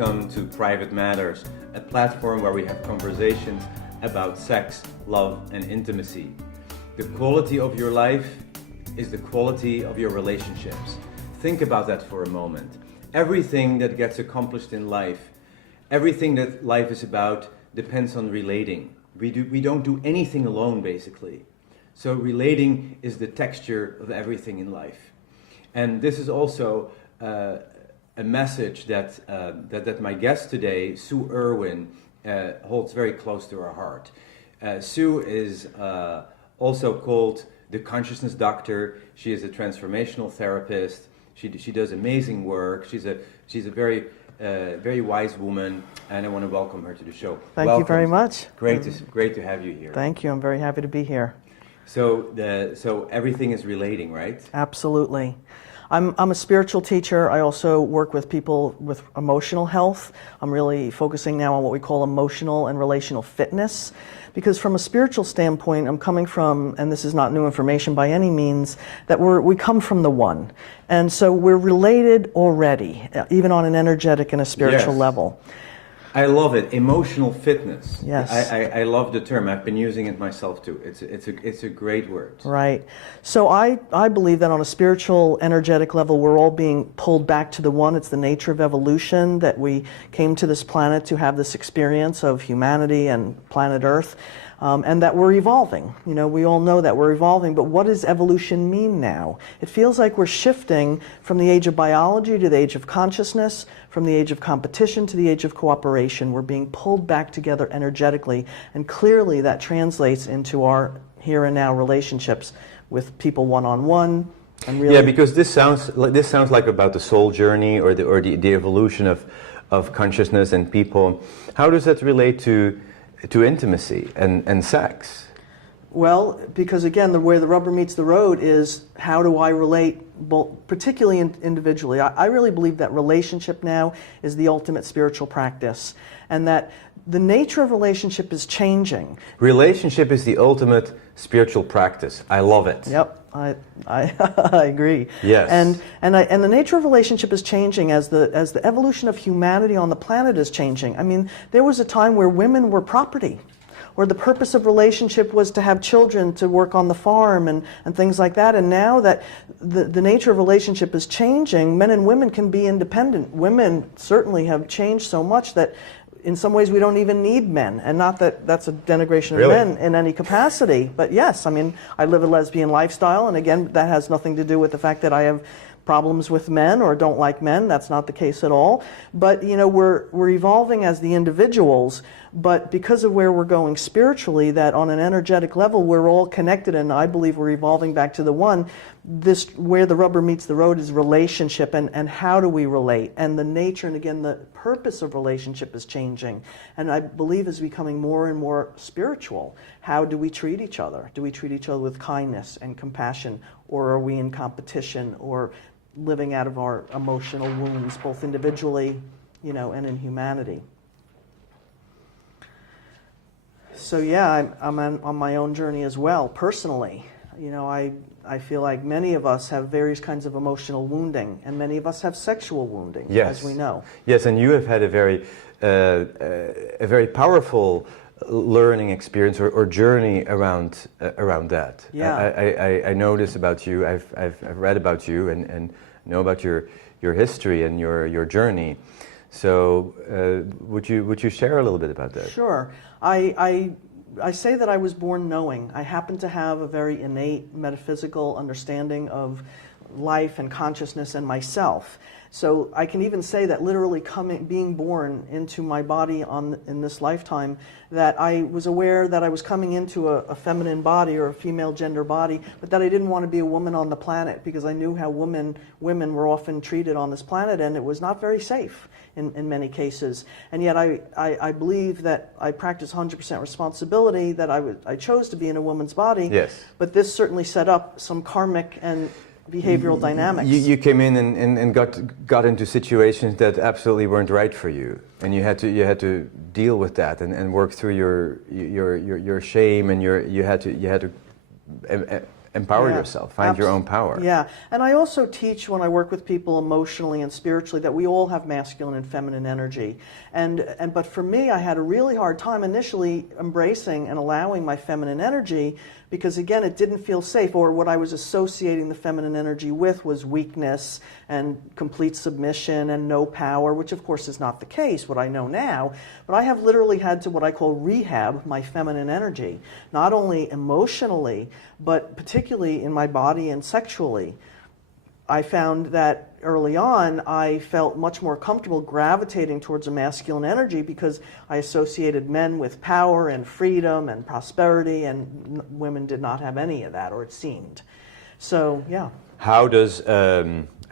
welcome to Private Matters, a platform where we have conversations about sex, love, and intimacy. The quality of your life is the quality of your relationships. Think about that for a moment. Everything that gets accomplished in life, everything that life is about, depends on relating. We don't do anything alone, basically. So relating is the texture of everything in life. And this is also a message that my guest today, Sue Irwin, holds very close to her heart. Sue is also called the Consciousness Doctor. She is a transformational therapist. She does amazing work. She's a very wise woman, and I want to welcome her to the show. Thank you very much. Great to have you here. Thank you. I'm very happy to be here. So everything is relating, right? Absolutely. I'm a spiritual teacher. I also work with people with emotional health. I'm really focusing now on what we call emotional and relational fitness. Because from a spiritual standpoint, I'm coming from, and this is not new information by any means, that we come from the one. And so we're related already, even on an energetic and a spiritual level. I love it. Emotional fitness. Yes. I love the term. I've been using it myself too. It's a great word. Right. So I believe that on a spiritual, energetic level, we're all being pulled back to the one. It's the nature of evolution that we came to this planet to have this experience of humanity and planet Earth. And that we're evolving. You know, we all know that we're evolving, but what does evolution mean now? It feels like we're shifting from the age of biology to the age of consciousness, from the age of competition to the age of cooperation. We're being pulled back together energetically, and clearly that translates into our here and now relationships with people one-on-one. And really, yeah, because this sounds like about the soul journey or the evolution of consciousness and people. How does that relate to intimacy and sex? Well, because again, where the rubber meets the road is how do I relate, both, particularly individually. I really believe that relationship now is the ultimate spiritual practice, and that the nature of relationship is changing. Relationship is the ultimate spiritual practice. I love it. Yep. I I agree. Yes. And the nature of relationship is changing as the evolution of humanity on the planet is changing. I mean, there was a time where women were property, where the purpose of relationship was to have children, to work on the farm and things like that. And now that the nature of relationship is changing, men and women can be independent. Women certainly have changed so much that in some ways we don't even need men, and not that that's a denigration of men in any capacity, but yes, I mean, I live a lesbian lifestyle, and again, that has nothing to do with the fact that I have problems with men or don't like men. That's not the case at all. But you know, we're evolving as the individuals, but because of where we're going spiritually, that on an energetic level we're all connected, and I believe we're evolving back to the one. This, where the rubber meets the road, is relationship, and how do we relate, and the nature, and again the purpose of relationship is changing, and I believe is becoming more and more spiritual. How do we treat each other? Do we treat each other with kindness and compassion, or are we in competition or living out of our emotional wounds, both individually, you know, and in humanity? So yeah, I'm on my own journey as well, personally. You know, I feel like many of us have various kinds of emotional wounding, and many of us have sexual wounding, as we know. Yes, and you have had a very powerful learning experience or journey around that. Yeah. I know this about you. I've read about you and know about your history and your journey. So would you share a little bit about that? Sure. I say that I was born knowing. I happen to have a very innate metaphysical understanding of life and consciousness and myself. So I can even say that literally being born into my body in this lifetime, that I was aware that I was coming into a feminine body or a female gender body, but that I didn't want to be a woman on the planet, because I knew how women were often treated on this planet, and it was not very safe in many cases. And yet I believe that I practice 100% responsibility, that I chose to be in a woman's body. Yes. But this certainly set up some karmic and behavioral dynamics. You came in and got into situations that absolutely weren't right for you, and you had to deal with that and work through your shame, and you had to empower yourself, find your own power. Yeah, and I also teach when I work with people emotionally and spiritually that we all have masculine and feminine energy. But for me, I had a really hard time initially embracing and allowing my feminine energy because, again, it didn't feel safe, or what I was associating the feminine energy with was weakness and complete submission and no power, which of course is not the case, what I know now. But I have literally had to what I call rehab my feminine energy, not only emotionally, but particularly in my body and sexually. I found that early on I felt much more comfortable gravitating towards a masculine energy because I associated men with power and freedom and prosperity, and women did not have any of that, or it seemed. So, yeah. How does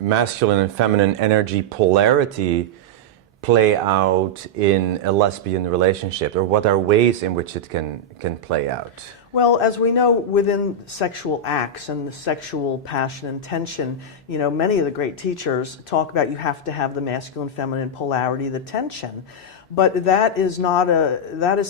masculine and feminine energy polarity play out in a lesbian relationship, or what are ways in which it can play out? Well, as we know, within sexual acts and the sexual passion and tension, many of the great teachers talk about you have to have the masculine feminine polarity, the tension. But that is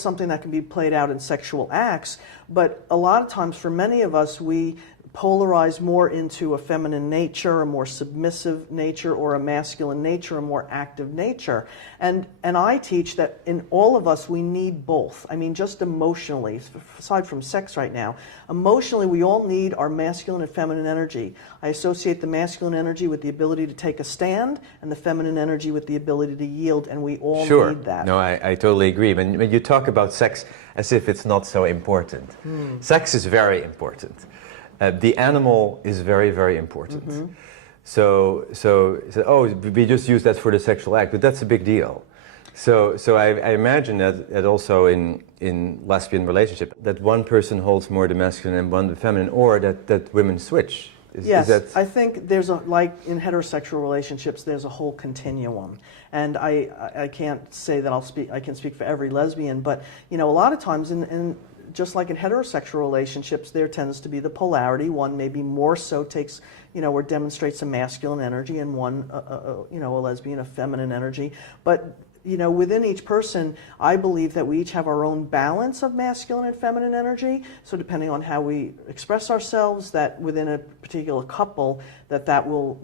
something that can be played out in sexual acts. But a lot of times for many of us, we polarize more into a feminine nature, a more submissive nature, or a masculine nature, a more active nature. And I teach that in all of us we need both. I mean, just emotionally, aside from sex right now, emotionally we all need our masculine and feminine energy. I associate the masculine energy with the ability to take a stand, and the feminine energy with the ability to yield, and we all need that. No, I totally agree. When you talk about sex as if it's not so important. Sex is very important. The animal is very, very important. Mm-hmm. So, we just use that for the sexual act, but that's a big deal. So I imagine that also in lesbian relationship, that one person holds more the masculine and one the feminine, or that women switch. Yes, I think there's like in heterosexual relationships, there's a whole continuum, and I can't say that I can speak for every lesbian, but a lot of times in just like in heterosexual relationships, there tends to be the polarity. One maybe more so takes, or demonstrates a masculine energy, and one, a lesbian, a feminine energy. But, within each person, I believe that we each have our own balance of masculine and feminine energy. So depending on how we express ourselves, that within a particular couple, that will,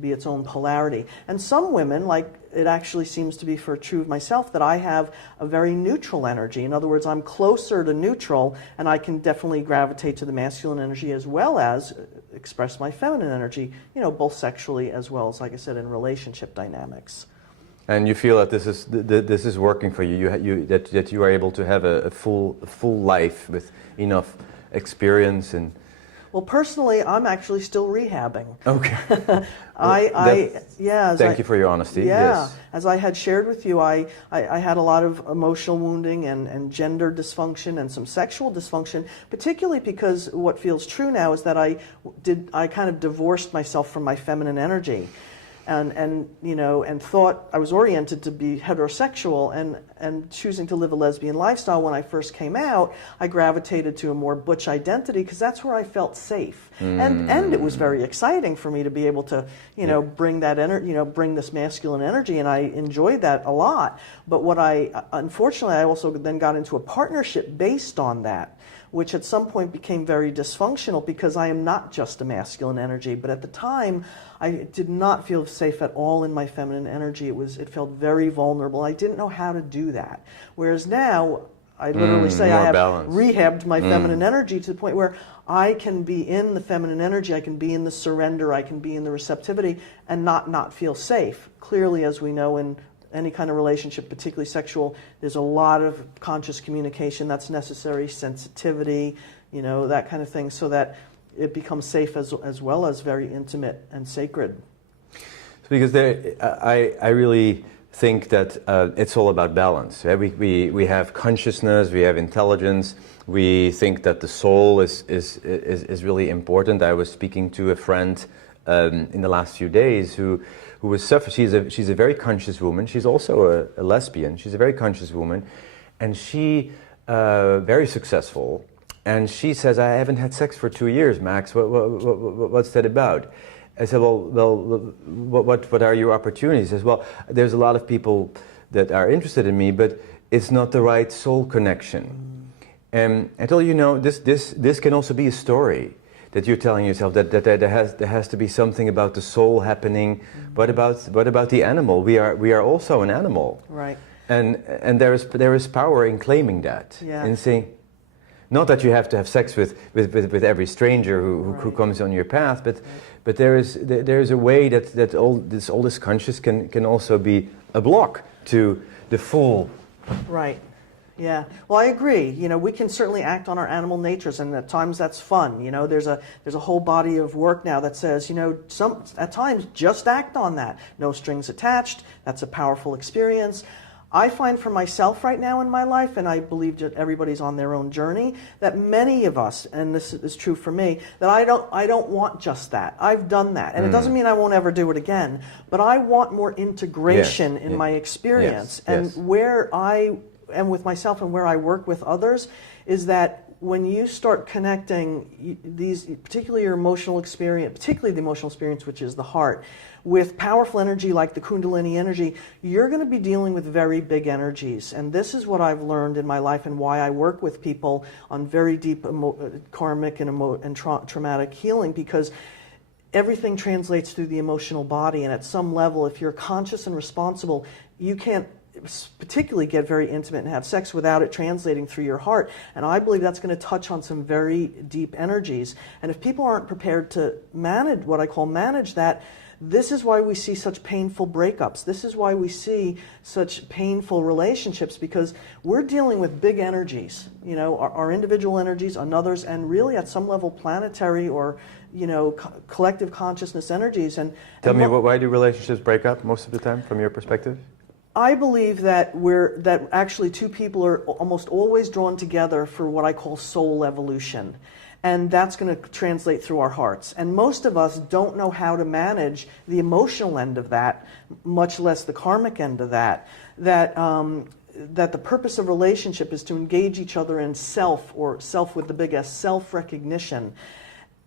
be its own polarity. And some women, like it actually seems to be true of myself, that I have a very neutral energy. In other words, I'm closer to neutral, and I can definitely gravitate to the masculine energy as well as express my feminine energy, both sexually as well as, like I said, in relationship dynamics. And you feel that this is working for you. That you are able to have a full life with enough experience and. Well, personally, I'm actually still rehabbing. Okay. Thank you for your honesty. Yeah. Yes. As I had shared with you, I had a lot of emotional wounding and gender dysfunction and some sexual dysfunction, particularly because what feels true now is that I kind of divorced myself from my feminine energy. And thought I was oriented to be heterosexual, and choosing to live a lesbian lifestyle. When I first came out, I gravitated to a more butch identity because that's where I felt safe, and it was very exciting for me to be able to bring that bring this masculine energy, and I enjoyed that a lot. But unfortunately I also then got into a partnership based on that, which at some point became very dysfunctional because I am not just a masculine energy. But at the time, I did not feel safe at all in my feminine energy. It felt very vulnerable. I didn't know how to do that. Whereas now, I literally say I have rehabbed my feminine energy to the point where I can be in the feminine energy, I can be in the surrender, I can be in the receptivity, and not feel safe. Clearly, as we know in any kind of relationship, particularly sexual, there's a lot of conscious communication that's necessary, sensitivity, that kind of thing, so that it becomes safe as well as very intimate and sacred. Because I really think that it's all about balance. Right? We have consciousness, we have intelligence. We think that the soul is really important. I was speaking to a friend in the last few days who was suffering. She's a very conscious woman. She's also a lesbian. She's a very conscious woman, and she very successful. And she says, "I haven't had sex for 2 years, Max. What's that about?" I said, "Well, what are your opportunities?" She says, "Well, there's a lot of people that are interested in me, but it's not the right soul connection." And I told you, this can also be a story. that you're telling yourself that there has to be something about the soul happening. What about the animal? We are also an animal. Right. And there is power in claiming that. Yeah. In saying, not that you have to have sex with every stranger who comes on your path, but there is a way that all this conscious can also be a block to the full. Right. Yeah. Well, I agree. You know, we can certainly act on our animal natures, and at times that's fun. You know, there's a whole body of work now that says, you know, at times just act on that. No strings attached. That's a powerful experience. I find for myself right now in my life, and I believe that everybody's on their own journey, that many of us, and this is true for me, that I don't want just that. I've done that. And it doesn't mean I won't ever do it again, but I want more integration in my experience. And where I am with myself and where I work with others is that when you start connecting these, particularly your emotional experience, particularly the emotional experience, which is the heart, with powerful energy like the Kundalini energy, you're going to be dealing with very big energies. And this is what I've learned in my life and why I work with people on very deep karmic and traumatic healing, because everything translates through the emotional body. And at some level, if you're conscious and responsible, you can't particularly get very intimate and have sex without it translating through your heart. And I believe that's going to touch on some very deep energies. And if people aren't prepared to manage, what I call manage that, this is why we see such painful breakups. This is why we see such painful relationships, because we're dealing with big energies, you know, our individual energies, another's, and really at some level planetary or, you know, collective consciousness energies. Tell me, why do relationships break up most of the time from your perspective? I believe that actually two people are almost always drawn together for what I call soul evolution. And that's going to translate through our hearts. And most of us don't know how to manage the emotional end of that, much less the karmic end of that. That the purpose of relationship is to engage each other in self, or self with the big S, self-recognition.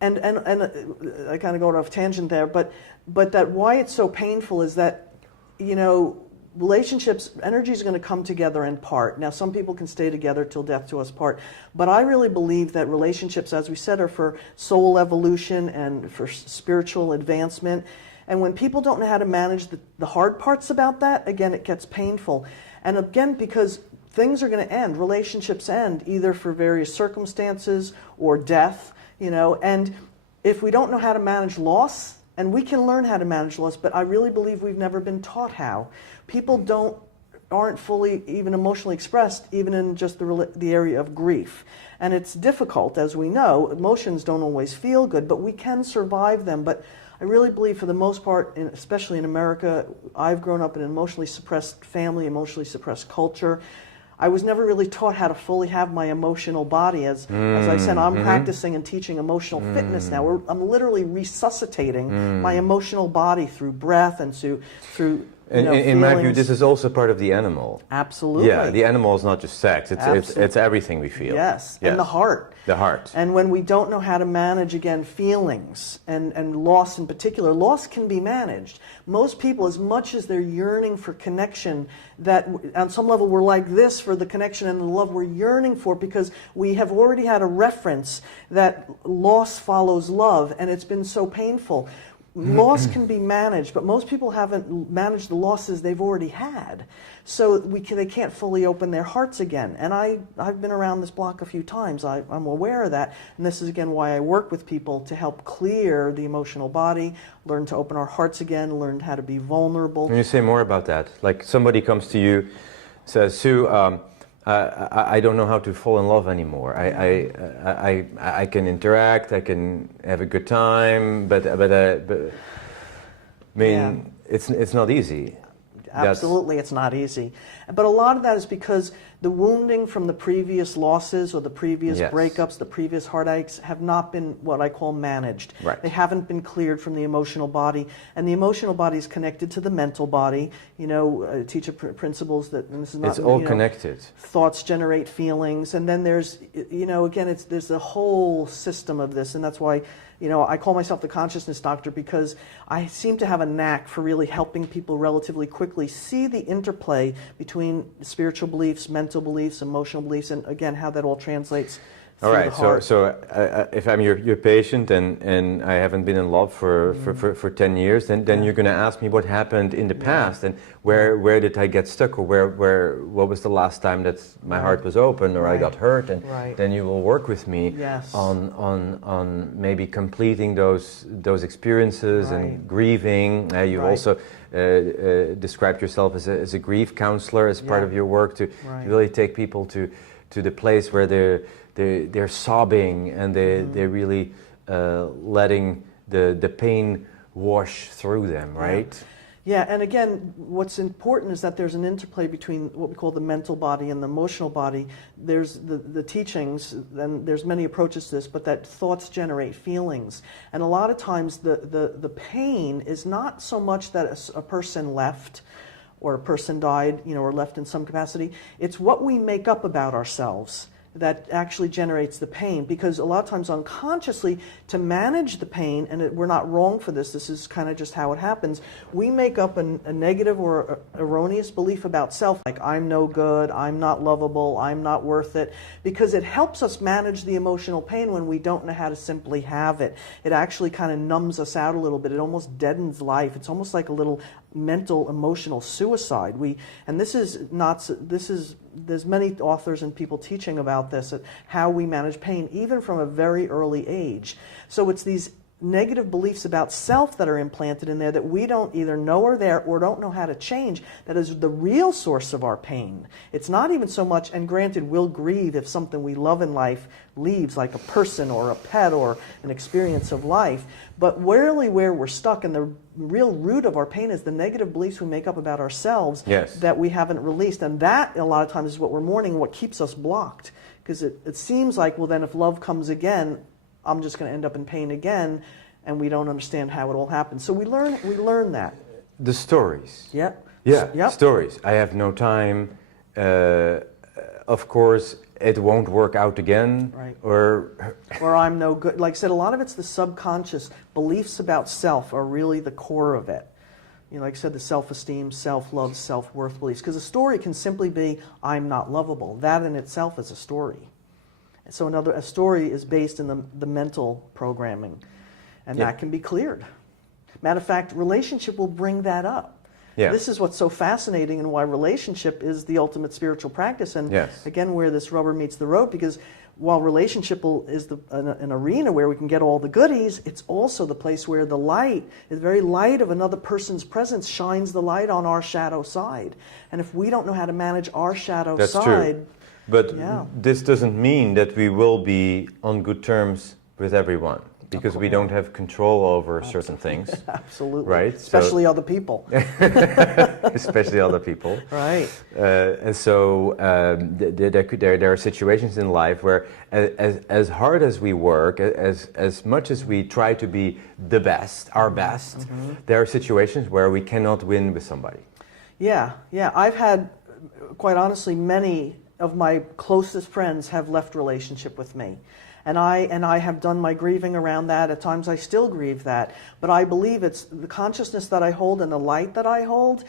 And I kind of go off tangent there, but that why it's so painful is that, you know, relationships, energy is going to come together in part. Now, some people can stay together till death do us part, but I really believe that relationships, as we said, are for soul evolution and for spiritual advancement. And when people don't know how to manage the hard parts about that, again, it gets painful. And again, because things are going to end, relationships end, either for various circumstances or death, you know, and if we don't know how to manage loss, and we can learn how to manage loss, but I really believe we've never been taught how. People aren't fully even emotionally expressed, even in just the area of grief. And it's difficult, as we know. Emotions don't always feel good, but we can survive them. But I really believe for the most part, especially in America, I've grown up in an emotionally suppressed family, emotionally suppressed culture. I was never really taught how to fully have my emotional body. As I said, I'm practicing and teaching emotional fitness now. I'm literally resuscitating my emotional body through breath and through in my view, this is also part of the animal. Absolutely. Yeah, the animal is not just sex. It's everything we feel. Yes, and the heart. The heart. And when we don't know how to manage, again, feelings and loss in particular, loss can be managed. Most people, as much as they're yearning for connection, that on some level we're like this for the connection and the love we're yearning for, because we have already had a reference that loss follows love, and it's been so painful. Loss can be managed, but most people haven't managed the losses they've already had. So they can't fully open their hearts again. And I've been around this block a few times. I'm aware of that. And this is, again, why I work with people to help clear the emotional body, learn to open our hearts again, learn how to be vulnerable. Can you say more about that? Like somebody comes to you, says, Sue, I don't know how to fall in love anymore. I can interact, I can have a good time, but I mean, it's not easy. Absolutely, it's not easy. But a lot of that is because the wounding from the previous losses or the previous breakups, the previous heartaches have not been what I call managed. Right. They haven't been cleared from the emotional body. And the emotional body is connected to the mental body. You know, teacher principles that, and this is not... It's all connected. Thoughts generate feelings. And then there's, you know, again, there's a whole system of this. And that's why, you know, I call myself the consciousness doctor, because I seem to have a knack for really helping people relatively quickly see the interplay between spiritual beliefs, mental beliefs, emotional beliefs, and again, how that all translates All through right, the heart. if I'm your patient and I haven't been in love for 10 years, then you're going to ask me what happened in the past and where did I get stuck, or what was the last time that my heart was open or I got hurt, and then you will work with me on maybe completing those experiences and grieving. You've also described yourself as a grief counselor as part of your work to really take people to the place where they're sobbing and they're really letting the pain wash through them, right? Yeah, and again, what's important is that there's an interplay between what we call the mental body and the emotional body. There's the teachings, and there's many approaches to this, but that thoughts generate feelings. And a lot of times the pain is not so much that a person left or a person died, or left in some capacity. It's what we make up about ourselves that actually generates the pain, because a lot of times unconsciously, to manage the pain, and we're not wrong for this is kind of just how it happens, we make up a negative or erroneous belief about self, like I'm no good, I'm not lovable, I'm not worth it, because it helps us manage the emotional pain when we don't know how to simply have it. It actually kind of numbs us out a little bit. It almost deadens life. It's almost like a little mental emotional suicide. There's many authors and people teaching about this, how we manage pain even from a very early age. So it's these negative beliefs about self that are implanted in there that we don't either know are there or don't know how to change, that is the real source of our pain. It's not even so much, and granted, we'll grieve if something we love in life leaves, like a person or a pet or an experience of life, but really where we're stuck and the real root of our pain is the negative beliefs we make up about ourselves that we haven't released, and that a lot of times is what we're mourning, what keeps us blocked, because it seems like, well then if love comes again, I'm just going to end up in pain again, and we don't understand how it all happens. So we learn that. The stories. Yep. Stories. I have no time. Of course, it won't work out again. Right. Or I'm no good. Like I said, a lot of it's the subconscious beliefs about self are really the core of it. Like I said, the self-esteem, self-love, self-worth beliefs. Because a story can simply be, I'm not lovable. That in itself is a story. So a story is based in the mental programming, and that can be cleared. Matter of fact, relationship will bring that up. Yeah. This is what's so fascinating and why relationship is the ultimate spiritual practice, and again, where this rubber meets the road, because while relationship is an arena where we can get all the goodies, it's also the place where the light, the very light of another person's presence, shines the light on our shadow side. And if we don't know how to manage our shadow side... True. But this doesn't mean that we will be on good terms with everyone, because we don't have control over certain things. Absolutely. Right? Especially other people. Especially other people. Right. And so there are situations in life where as hard as we work, as much as we try to be the best, our best, there are situations where we cannot win with somebody. Yeah. I've had, quite honestly, many of my closest friends have left relationship with me. And I have done my grieving around that. At times I still grieve that. But I believe it's the consciousness that I hold and the light that I hold.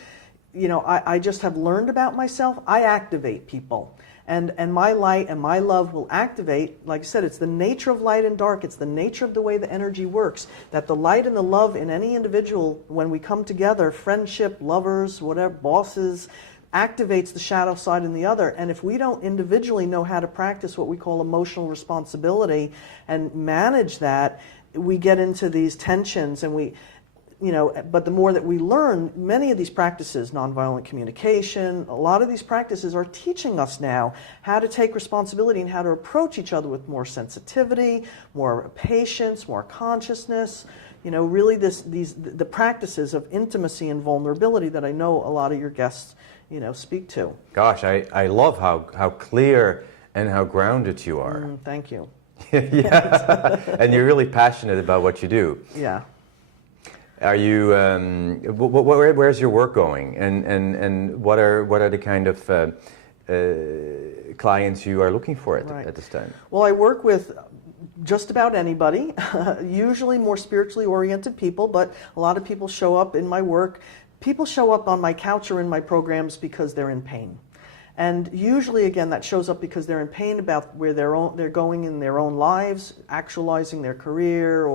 I just have learned about myself. I activate people. And my light and my love will activate. Like I said, it's the nature of light and dark. It's the nature of the way the energy works. That the light and the love in any individual, when we come together, friendship, lovers, whatever, bosses, activates the shadow side in the other. And if we don't individually know how to practice what we call emotional responsibility and manage that, we get into these tensions, and but the more that we learn, many of these practices, nonviolent communication, a lot of these practices are teaching us now how to take responsibility and how to approach each other with more sensitivity, more patience, more consciousness. Really the practices of intimacy and vulnerability that I know a lot of your guests speak to. Gosh, I love how clear and how grounded you are. Thank you. Yeah, and you're really passionate about what you do. Yeah. Are you? Where's your work going? And what are the kind of clients you are looking for at this time? Well, I work with just about anybody, usually more spiritually oriented people, but a lot of people show up in my work. People show up on my couch or in my programs because they're in pain. And usually, again, that shows up because they're in pain about where they're going in their own lives, actualizing their career,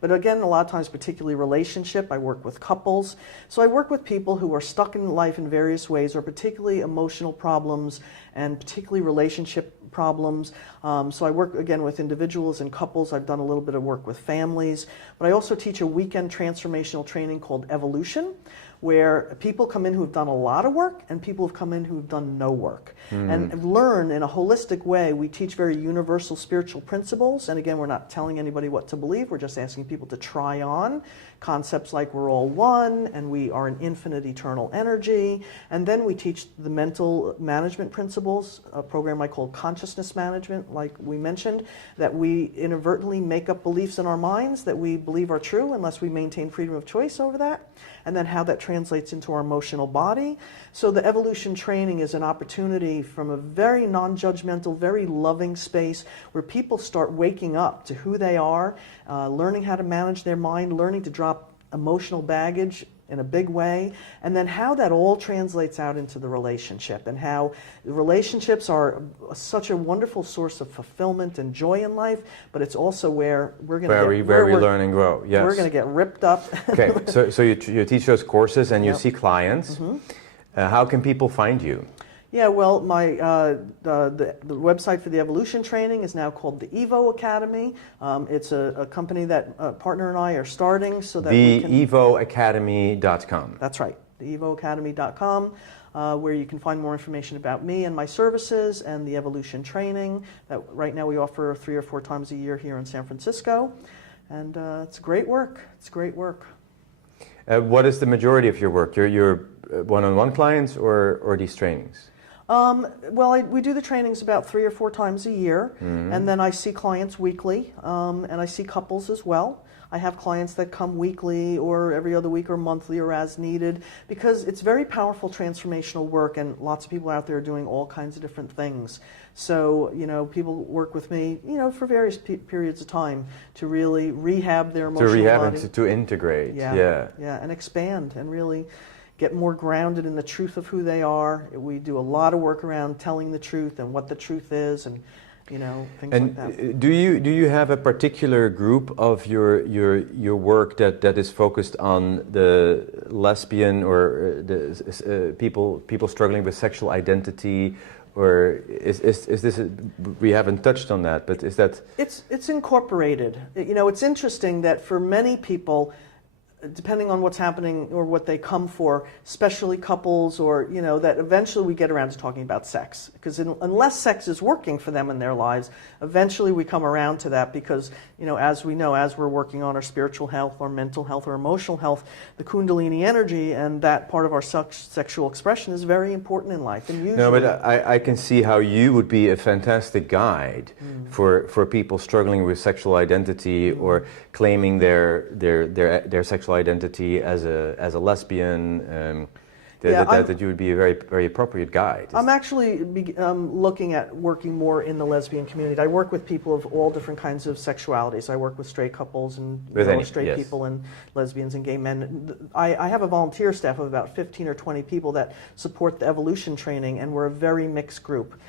but again, a lot of times, particularly relationship. I work with couples. So I work with people who are stuck in life in various ways, or particularly emotional problems and particularly relationship problems. So I work, again, with individuals and couples. I've done a little bit of work with families. But I also teach a weekend transformational training called Evolution, where people come in who have done a lot of work and people have come in who have done no work. And learn in a holistic way. We teach very universal spiritual principles. And again, we're not telling anybody what to believe. We're just asking people to try on concepts like we're all one and we are an infinite eternal energy. And then we teach the mental management principles, a program I call consciousness management, like we mentioned, that we inadvertently make up beliefs in our minds that we believe are true unless we maintain freedom of choice over that. And then how that translates into our emotional body. So the evolution training is an opportunity from a very non-judgmental, very loving space where people start waking up to who they are, learning how to manage their mind, learning to drop emotional baggage in a big way, and then how that all translates out into the relationship, and how the relationships are such a wonderful source of fulfillment and joy in life, but it's also where we're going to where we learn and grow. Yes, we're going to get ripped up. Okay, so you teach those courses and you see clients. How can people find you? Yeah, well, the website for the evolution training is now called the Evo Academy. It's a company that a partner and I are starting so that we can... TheEvoAcademy.com. That's right, TheEvoAcademy.com, where you can find more information about me and my services and the evolution training that right now we offer 3 or 4 times a year here in San Francisco. And it's great work. It's great work. What is the majority of your work? Your one-on-one clients or these trainings? Well, we do the trainings about 3 or 4 times a year, and then I see clients weekly, and I see couples as well. I have clients that come weekly or every other week or monthly or as needed, because it's very powerful transformational work, and lots of people out there are doing all kinds of different things. So, people work with me, for various periods of time to really rehab their emotional body. To rehab and to integrate. Yeah, and expand and really get more grounded in the truth of who they are. We do a lot of work around telling the truth and what the truth is, and things like that. Do you have a particular group of your work that is focused on the lesbian or the people struggling with sexual identity, or is this we haven't touched on that, but is that it's incorporated. It's interesting that for many people, depending on what's happening or what they come for, especially couples, or that eventually we get around to talking about sex, because unless sex is working for them in their lives, eventually we come around to that, because as we know, as we're working on our spiritual health, our mental health, or emotional health, the Kundalini energy and that part of our sexual expression is very important in life. And usually, no, but I can see how you would be a fantastic guide for people struggling with sexual identity or claiming their sexual identity as a lesbian. That you would be a very, very appropriate guide. I'm actually looking at working more in the lesbian community. I work with people of all different kinds of sexualities. I work with straight couples and straight people and lesbians and gay men. I have a volunteer staff of about 15 or 20 people that support the evolution training, and we're a very mixed group.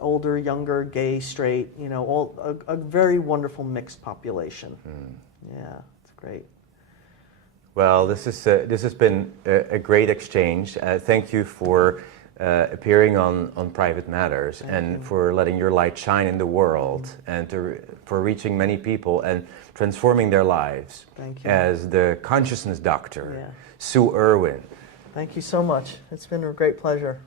Older, younger, gay, straight, a very wonderful mixed population. Yeah, it's great. Well, this has been a great exchange. Thank you for appearing on Private Matters and for letting your light shine in the world and for reaching many people and transforming their lives. Thank you. As the consciousness doctor, Sue Irwin. Thank you so much. It's been a great pleasure.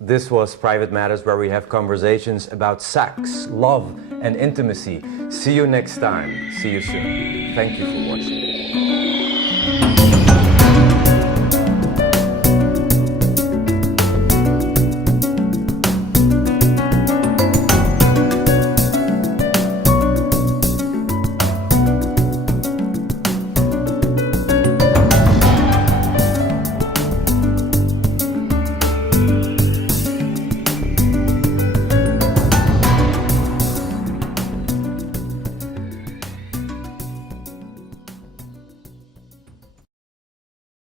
This was Private Matters, where we have conversations about sex, love, and intimacy. See you next time. See you soon. Thank you for watching.